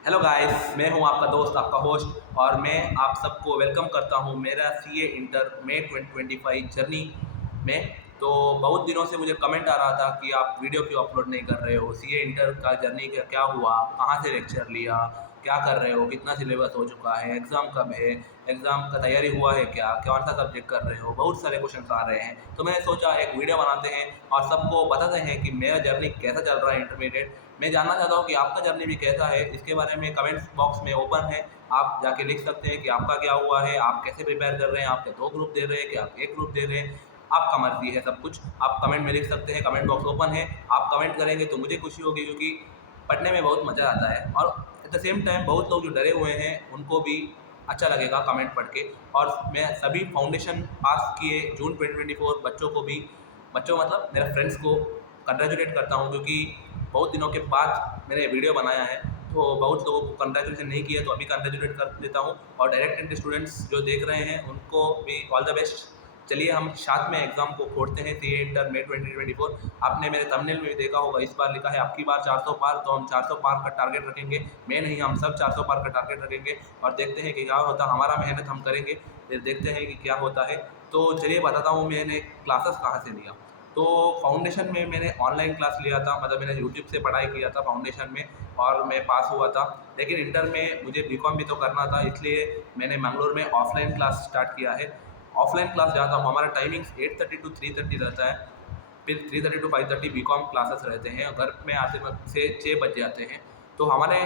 Hello guys, मैं हूं आपका दोस्त, आपका होस्ट और मैं आप सबको वेलकम करता हूं मेरा सीए इंटर मई 2025 जर्नी में। तो बहुत दिनों से मुझे कमेंट आ रहा था कि आप वीडियो क्यों अपलोड नहीं कर रहे हो, सीए इंटर का जर्नी का क्या हुआ, कहां से लेक्चर लिया, क्या कर रहे हो, कितना सिलेबस हो चुका है, एग्ज़ाम कब है, एग्ज़ाम का तैयारी हुआ है क्या, कौन सा सब्जेक्ट कर रहे हो, बहुत सारे क्वेश्चन आ रहे हैं। तो मैंने सोचा एक वीडियो बनाते हैं और सबको बताते हैं कि मेरा जर्नी कैसा चल रहा है इंटरमीडिएट। मैं जानना चाहता हूँ कि आपका जर्नी भी कैसा है। इसके बारे में कमेंट्स बॉक्स में ओपन है, आप जाके लिख सकते हैं कि आपका क्या हुआ है, आप कैसे प्रिपेयर कर रहे हैं, आप क्या 2 ग्रुप दे रहे हैं कि आप 1 ग्रुप दे रहे हैं। आपका मर्ज़ी है सब कुछ, आप कमेंट में लिख सकते हैं, कमेंट बॉक्स ओपन है। आप कमेंट करेंगे तो मुझे खुशी होगी क्योंकि पढ़ने में बहुत मज़ा आता है और एट द सेम टाइम बहुत लोग जो डरे हुए हैं उनको भी अच्छा लगेगा कमेंट पढ़ के। और मैं सभी फाउंडेशन पास किए जून 2024 बच्चों को भी, बच्चों मतलब मेरे फ्रेंड्स को कंग्रेचुलेट करता हूँ क्योंकि बहुत दिनों के बाद मैंने वीडियो बनाया है। तो बहुत लोगों को कंग्रेचुलेशन नहीं किया तो अभी कंग्रेचुलेट कर देता हूँ और डायरेक्ट एंट्री स्टूडेंट्स जो देख रहे हैं उनको भी ऑल द बेस्ट। चलिए हम साथ में एग्ज़ाम को खोलते हैं। सीए इंटर मई 2024 आपने मेरे थंबनेल में भी देखा होगा, इस बार लिखा है आपकी बार 400 पार, तो हम 400 पार का टारगेट रखेंगे। मैं नहीं, हम सब 400 पार का टारगेट रखेंगे और देखते हैं कि क्या होता है। हमारा मेहनत हम करेंगे, फिर देखते हैं कि क्या होता है। तो चलिए बताता हूँ मैंने क्लासेस कहाँ से लिया। तो फाउंडेशन में मैंने ऑनलाइन क्लास लिया था, मतलब मैंने यूट्यूब से पढ़ाई किया था फाउंडेशन में और मैं पास हुआ था। लेकिन इंटर में मुझे बीकॉम भी तो करना था, इसलिए मैंने मंगलोर में ऑफलाइन क्लास स्टार्ट किया है। ऑफलाइन क्लास जाता हूँ, हमारा टाइमिंग्स 8:30 टू 3:30 रहता है, फिर 3:30 टू 5:30 बीकॉम क्लासेस रहते हैं। घर में आते वक्त से 6 बज जाते हैं। तो हमारे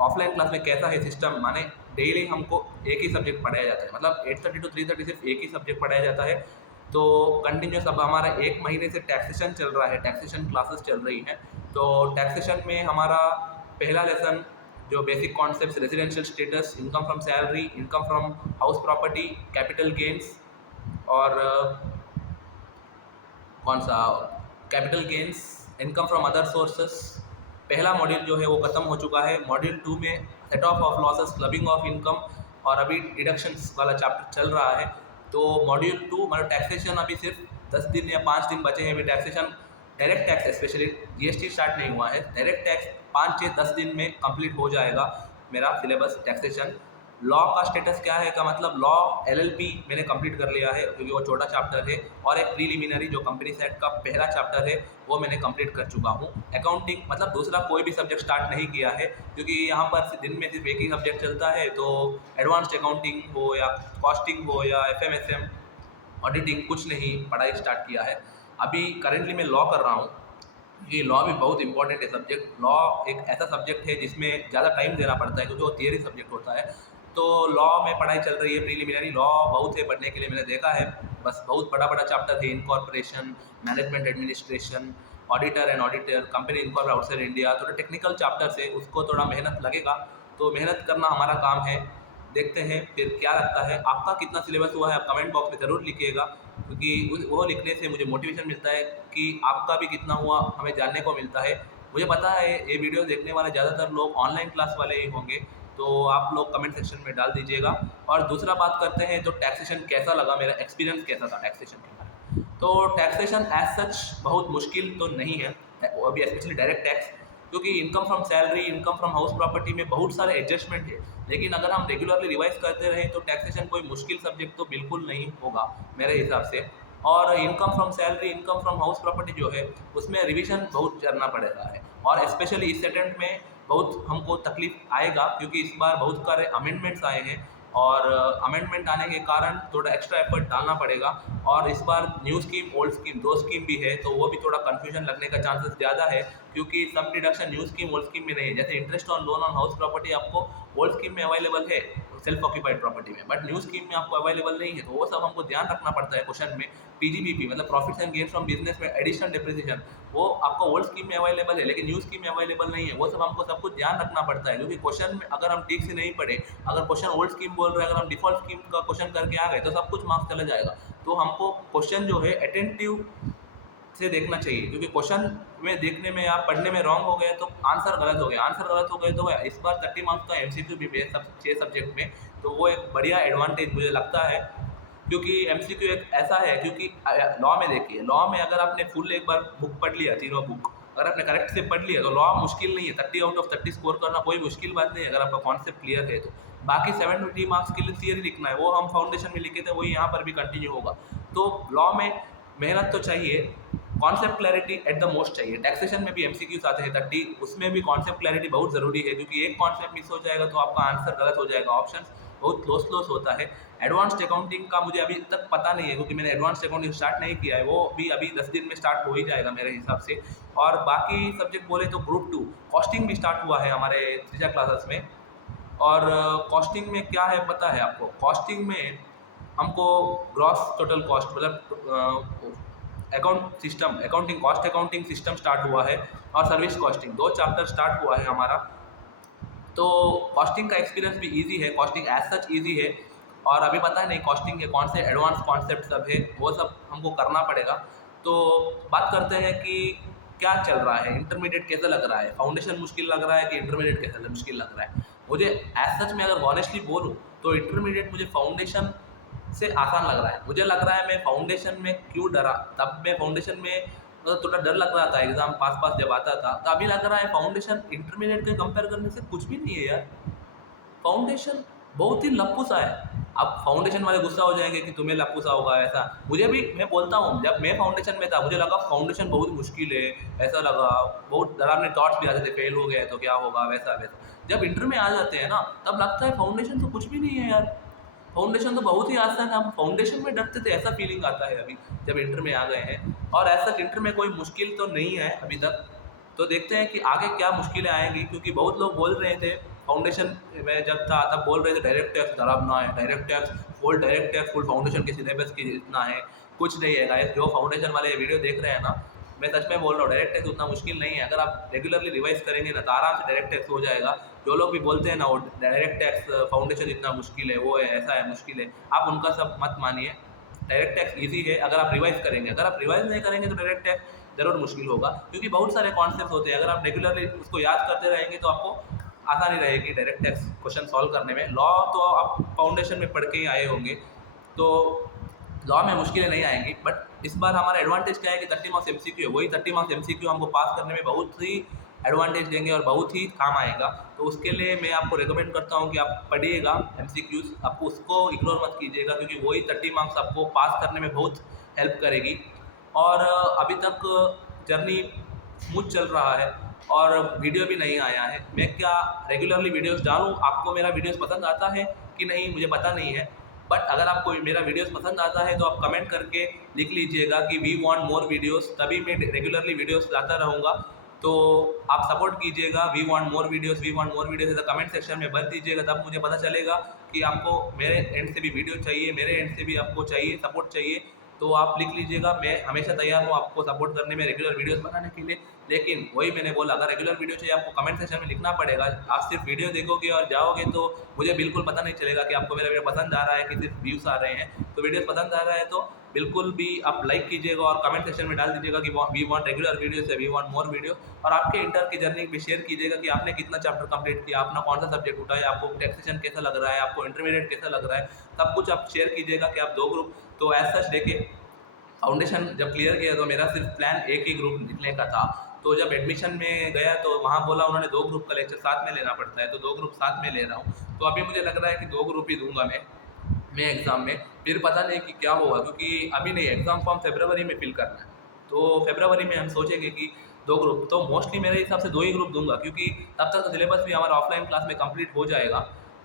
ऑफलाइन क्लास में कैसा है सिस्टम, माने डेली हमको एक ही सब्जेक्ट पढ़ाया जाता है, मतलब 8:30 टू 3:30 सिर्फ एक ही सब्जेक्ट पढ़ाया जाता है। तो कंटिन्यूस अब हमारा 1 महीने से टैक्सेशन चल रहा है, टैक्सेशन क्लासेस चल रही हैं। तो टैक्सेशन में हमारा पहला लेसन जो basic concepts, residential status, income from salary, income from house property, capital gains और कौन सा capital gains, income from other sources. पहला मॉड्यूल जो है वो ख़त्म हो चुका है। मॉड्यूल 2 में set of losses, clubbing of income और अभी डिडक्शंस वाला चैप्टर चल रहा है। तो मॉड्यूल 2 मतलब टैक्सेशन अभी सिर्फ 10 दिन या 5 दिन बचे हैं। अभी taxation, direct tax specially GST start नहीं हुआ है, डायरेक्ट टैक्स 5-6-10 दिन में कंप्लीट हो जाएगा मेरा सिलेबस टैक्सेशन। लॉ का स्टेटस क्या है का मतलब लॉ एलएलबी मैंने कंप्लीट कर लिया है क्योंकि वो छोटा चैप्टर है, और एक प्रीलिमिनरी जो कंपनी सेट का पहला चैप्टर है वो मैंने कंप्लीट कर चुका हूँ। अकाउंटिंग मतलब दूसरा कोई भी सब्जेक्ट स्टार्ट नहीं किया है क्योंकि यहाँ पर दिन में सिर्फ एक ही सब्जेक्ट चलता है। तो एडवांस्ड अकाउंटिंग हो या कॉस्टिंग हो या एफएमएसएम ऑडिटिंग, कुछ नहीं पढ़ाई स्टार्ट किया है। अभी करेंटली मैं लॉ कर रहा हूँ। ये लॉ भी बहुत इंपॉर्टेंट है सब्जेक्ट। लॉ एक ऐसा सब्जेक्ट है जिसमें ज़्यादा टाइम देना पड़ता है क्योंकि वो थियरी सब्जेक्ट होता है। तो लॉ में पढ़ाई चल रही है, प्रीलिमिनरी लॉ बहुत है पढ़ने के लिए, मैंने देखा है। बस बहुत बड़ा बड़ा चैप्टर है, incorporation, management administration, auditor and auditor, company incorporate outside India, थोड़ा टेक्निकल चैप्टर्स है, उसको थोड़ा मेहनत लगेगा। तो मेहनत करना हमारा काम है। देखते हैं फिर क्या लगता है। आपका कितना सिलेबस हुआ है आप कमेंट बॉक्स में ज़रूर लिखिएगा क्योंकि वो लिखने से मुझे मोटिवेशन मिलता है कि आपका भी कितना हुआ हमें जानने को मिलता है। मुझे पता है ये वीडियो देखने वाले ज़्यादातर लोग ऑनलाइन क्लास वाले ही होंगे, तो आप लोग कमेंट सेक्शन में डाल दीजिएगा। और दूसरा बात करते हैं तो टैक्सेशन कैसा लगा, मेरा एक्सपीरियंस कैसा था टैक्सेशन के बारे में। तो टैक्सेशन एज सच बहुत मुश्किल तो नहीं है, वो अभी स्पेशली डायरेक्ट टैक्स, क्योंकि income from salary, income from house property में बहुत सारे एडजस्टमेंट है। लेकिन अगर हम रेगुलरली रिवाइज करते रहें तो टैक्सेशन कोई मुश्किल सब्जेक्ट तो बिल्कुल नहीं होगा मेरे हिसाब से। और income from salary, income from house property जो है उसमें रिवीजन बहुत करना पड़ेगा है, और स्पेशली इस अटेम्प्ट में बहुत हमको तकलीफ आएगा क्योंकि इस बार बहुत सारे अमेंडमेंट्स आए हैं और अमेंडमेंट आने के कारण थोड़ा एक्स्ट्रा एफर्ट डालना पड़ेगा। और इस बार न्यू स्कीम, ओल्ड स्कीम, दो स्कीम भी है, तो वो भी थोड़ा कन्फ्यूजन लगने का चांसेस ज़्यादा है क्योंकि सब deduction new scheme old scheme में नहीं है। जैसे interest on loan on house property आपको ओल्ड स्कीम में अवेलेबल है सेल्फ ऑक्यूपाइड प्रॉपर्टी में, बट न्यू स्कीम में आपको अवेलेबल नहीं है। तो वो सब हमको ध्यान रखना पड़ता है क्वेश्चन में। पीजीबीपी मतलब profits and gains from business में एडिशनल डिप्रिसिएशन, वो आपको ओल्ड स्कीम में अवेलेबल है लेकिन न्यू स्कीम में अवेलेबल नहीं है। वो सब हमको सब कुछ ध्यान रखना पड़ता है क्योंकि क्वेश्चन में अगर हम ठीक से नहीं पढ़े, अगर क्वेश्चन ओल्ड स्कीम बोल रहे हैं, अगर हम डिफॉल्ट स्कीम का क्वेश्चन करके आ गए तो सब कुछ मार्क्स चला जाएगा। तो हमको क्वेश्चन जो है अटेंटिव से देखना चाहिए क्योंकि क्वेश्चन में देखने में या पढ़ने में रॉन्ग हो गए तो आंसर गलत हो गया, आंसर गलत हो गए तो इस बार 30 मार्क्स का एमसीक्यू भी है सब 6 सब्जेक्ट में। तो वो एक बढ़िया एडवांटेज मुझे लगता है क्योंकि एमसीक्यू एक ऐसा है, क्योंकि लॉ में देखिए, लॉ में अगर आपने फुल एक बार बुक पढ़ लिया, तीनों बुक, अगर आपने करेक्ट से पढ़ लिया तो लॉ मुश्किल नहीं है, 30 आउट ऑफ 30 स्कोर करना कोई मुश्किल बात नहीं है अगर आपका कॉन्सेप्ट क्लियर है तो। बाकी 70 मार्क्स के लिए थियरी लिखना है, वो हम फाउंडेशन में लिखे थे, वही यहाँ पर भी कंटिन्यू होगा। तो लॉ में मेहनत तो चाहिए, concept clarity at the most चाहिए। टैक्सेशन में भी MCQs आते हैं 30, उसमें भी कॉन्सेप्ट क्लैरिटी बहुत ज़रूरी है, क्योंकि एक कॉन्सेप्ट मिस हो जाएगा तो आपका आंसर गलत हो जाएगा, ऑप्शन बहुत क्लोज होता है। एडवांस्ड अकाउंटिंग का मुझे अभी तक पता नहीं है, क्योंकि मैंने एडवांस्ड अकाउंटिंग स्टार्ट नहीं किया है, वो भी अभी 10 दिन में स्टार्ट हो ही जाएगा मेरे हिसाब से। और बाकी सब्जेक्ट बोले तो ग्रुप 2 कॉस्टिंग भी स्टार्ट हुआ है हमारे त्रिजा क्लासेस में। और कॉस्टिंग में क्या है पता है आपको? कॉस्टिंग में हमको ग्रॉस टोटल कॉस्ट मतलब accounting cost accounting system start हुआ है, और सर्विस कॉस्टिंग 2 चैप्टर स्टार्ट हुआ है हमारा। तो कॉस्टिंग का एक्सपीरियंस भी इजी है, कॉस्टिंग एज सच इजी है, और अभी पता नहीं कॉस्टिंग के कौन से एडवांस कॉन्सेप्ट सब है, वो सब हमको करना पड़ेगा। तो बात करते हैं कि क्या चल रहा है, इंटरमीडिएट कैसा लग रहा है, फाउंडेशन मुश्किल लग रहा है कि इंटरमीडिएट कैसा मुश्किल लग रहा है? मुझे एज सच में अगर ऑनेस्टली बोलूँ तो इंटरमीडिएट मुझे फाउंडेशन से आसान लग रहा है। मुझे लग रहा है मैं फाउंडेशन में क्यों डरा, तब मैं फाउंडेशन में मतलब थोड़ा डर लग रहा था एग्ज़ाम पास जब आता था, तो अभी लग रहा है फाउंडेशन इंटरमीडिएट के कंपेयर करने से कुछ भी नहीं है यार। फाउंडेशन बहुत ही लप्पू सा है। अब फाउंडेशन वाले गुस्सा हो जाएंगे कि तुम्हें लप्पू सा होगा ऐसा, मुझे भी, मैं बोलता हूँ जब मैं फाउंडेशन में था मुझे लगा फाउंडेशन बहुत मुश्किल है, ऐसा लगा, बहुत डरावने थॉट्स भी आते थे, फेल हो गए तो क्या होगा वैसा वैसा। जब इंटर में आ जाते हैं ना तब लगता है फाउंडेशन तो कुछ भी नहीं है यार, फाउंडेशन तो बहुत ही आसान है, हम फाउंडेशन में डरते थे ऐसा फीलिंग आता है अभी जब इंटर में आ गए हैं। और ऐसा इंटर में कोई मुश्किल तो नहीं है अभी तक, तो देखते हैं कि आगे क्या मुश्किलें आएंगी, क्योंकि बहुत लोग बोल रहे थे फाउंडेशन में जब था तब बोल रहे थे डायरेक्ट टैक्स डरावना है, डायरेक्ट टैक्स फुल फाउंडेशन के सिलेबस की इतना है, कुछ नहीं है गाइस। जो फाउंडेशन वाले वीडियो देख रहे हैं ना, मैं सच में बोल रहा हूँ डायरेक्ट टैक्स उतना मुश्किल नहीं है, अगर आप रेगुलरली रिवाइज करेंगे ना तो आराम से डायरेक्ट टैक्स हो जाएगा। जो लोग भी बोलते हैं ना वो डायरेक्ट टैक्स फाउंडेशन इतना मुश्किल है, वो है ऐसा है मुश्किल है, आप उनका सब मत मानिए। डायरेक्ट टैक्स ईजी है अगर आप रिवाइज करेंगे, अगर आप रिवाइज नहीं करेंगे तो डायरेक्ट टैक्स ज़रूर मुश्किल होगा, क्योंकि बहुत सारे कॉन्सेप्ट होते हैं, अगर आप रेगुलरली उसको याद करते रहेंगे तो आपको आसानी रहेगी डायरेक्ट टैक्स क्वेश्चन सॉल्व करने में। लॉ तो आप फाउंडेशन में पढ़ के ही आए होंगे, तो लॉ में मुश्किलें नहीं आएंगी। बट इस बार हमारा एडवांटेज क्या है कि 30 मार्क्स MCQ है, वही 30 मार्क्स MCQ हमको पास करने में बहुत ही एडवांटेज देंगे और बहुत ही काम आएगा। तो उसके लिए मैं आपको रिकमेंड करता हूँ कि आप पढ़िएगा MCQs, आपको उसको इग्नोर मत कीजिएगा, क्योंकि वही 30 मार्क्स आपको पास करने में बहुत हेल्प करेगी। और अभी तक जर्नी स्मूथ चल रहा है और वीडियो भी नहीं आया है। मैं क्या रेगुलरली वीडियोस डालूं, आपको मेरा वीडियोस पसंद आता है कि नहीं मुझे पता नहीं है, बट अगर आपको मेरा वीडियोस पसंद आता है तो आप कमेंट करके लिख लीजिएगा कि वी वांट मोर वीडियोस, तभी मैं रेगुलरली वीडियोस लाता रहूँगा। तो आप सपोर्ट कीजिएगा, वी वांट मोर वीडियोस ऐसा कमेंट सेक्शन में भर दीजिएगा, तब मुझे पता चलेगा कि आपको मेरे एंड से भी वीडियो चाहिए, मेरे एंड से भी आपको चाहिए सपोर्ट चाहिए। तो आप लिख लीजिएगा, मैं हमेशा तैयार हूँ आपको सपोर्ट करने में, रेगुलर वीडियोस बनाने के लिए। लेकिन वही मैंने बोला, अगर रेगुलर वीडियो चाहिए आपको कमेंट सेक्शन में लिखना पड़ेगा। आप सिर्फ वीडियो देखोगे और जाओगे तो मुझे बिल्कुल पता नहीं चलेगा कि आपको मेरा वीडियो पसंद आ रहा है कि सिर्फ व्यूज़ आ रहे हैं। तो वीडियोस पसंद आ रहा है तो बिल्कुल भी आप लाइक कीजिएगा और कमेंट सेक्शन में डाल दीजिएगा कि वी वांट रेगुलर वीडियो से वी वांट मोर वीडियो। और आपके इंटर की जर्नी में शेयर कीजिएगा कि आपने कितना चैप्टर कंप्लीट किया, आपने कौन सा सब्जेक्ट उठाया, आपको टैक्सेशन कैसा लग रहा है, आपको इंटरमीडिएट कैसा लग रहा है, सब कुछ आप शेयर कीजिएगा कि आप 2 ग्रुप। तो एज सच देखे फाउंडेशन जब क्लियर किया तो मेरा सिर्फ प्लान एक ही ग्रुप लिखने का था। तो जब एडमिशन में गया तो वहाँ बोला उन्होंने 2 ग्रुप का लेक्चर साथ में लेना पड़ता है, तो 2 ग्रुप साथ में ले रहा हूँ। तो अभी मुझे लग रहा है कि 2 ग्रुप ही दूंगा मैं एग्ज़ाम में, फिर पता नहीं कि क्या होगा, क्योंकि अभी नहीं, एग्ज़ाम फॉर्म फरवरी में फिल करना है। तो फरवरी में हम सोचेंगे कि 2 ग्रुप, तो मोस्टली मेरे हिसाब से 2 ही ग्रुप दूंगा, क्योंकि तब तक तो सिलेबस भी हमारा ऑफलाइन क्लास में कंप्लीट हो जाएगा।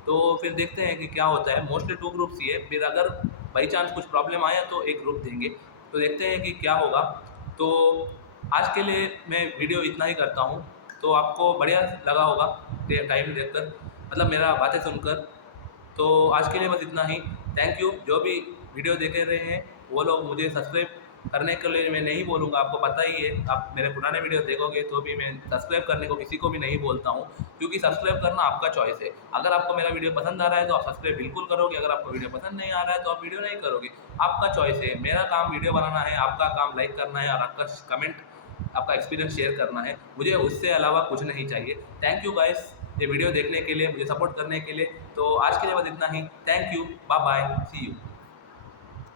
तो फिर देखते हैं कि क्या होता है, मोस्टली 2 ग्रुप्स ही है, फिर अगर बाई चांस कुछ प्रॉब्लम आया तो 1 ग्रुप देंगे। तो देखते हैं कि क्या होगा। तो आज के लिए मैं वीडियो इतना ही करता हूँ, तो आपको बढ़िया लगा होगा टाइम देखकर, मतलब मेरा बातें सुनकर। तो आज के लिए बस इतना ही। Thank you. जो भी वीडियो देख रहे हैं वो लोग मुझे सब्सक्राइब करने के लिए मैं नहीं बोलूँगा, आपको पता ही है, आप मेरे पुराने वीडियो देखोगे तो भी मैं सब्सक्राइब करने को किसी को भी नहीं बोलता हूँ, क्योंकि सब्सक्राइब करना आपका चॉइस है। अगर आपको मेरा वीडियो पसंद आ रहा है तो आप सब्सक्राइब बिल्कुल करोगे, अगर आपको वीडियो पसंद नहीं आ रहा है तो आप वीडियो नहीं करोगे, आपका चॉइस है। मेरा काम वीडियो बनाना है, आपका काम लाइक करना है और आपका कमेंट, आपका एक्सपीरियंस शेयर करना है, मुझे उससे अलावा कुछ नहीं चाहिए। थैंक यू गाइस ये वीडियो देखने के लिए, मुझे सपोर्ट करने के लिए। तो आज के लिए बस इतना ही। Thank you, bye bye, see you.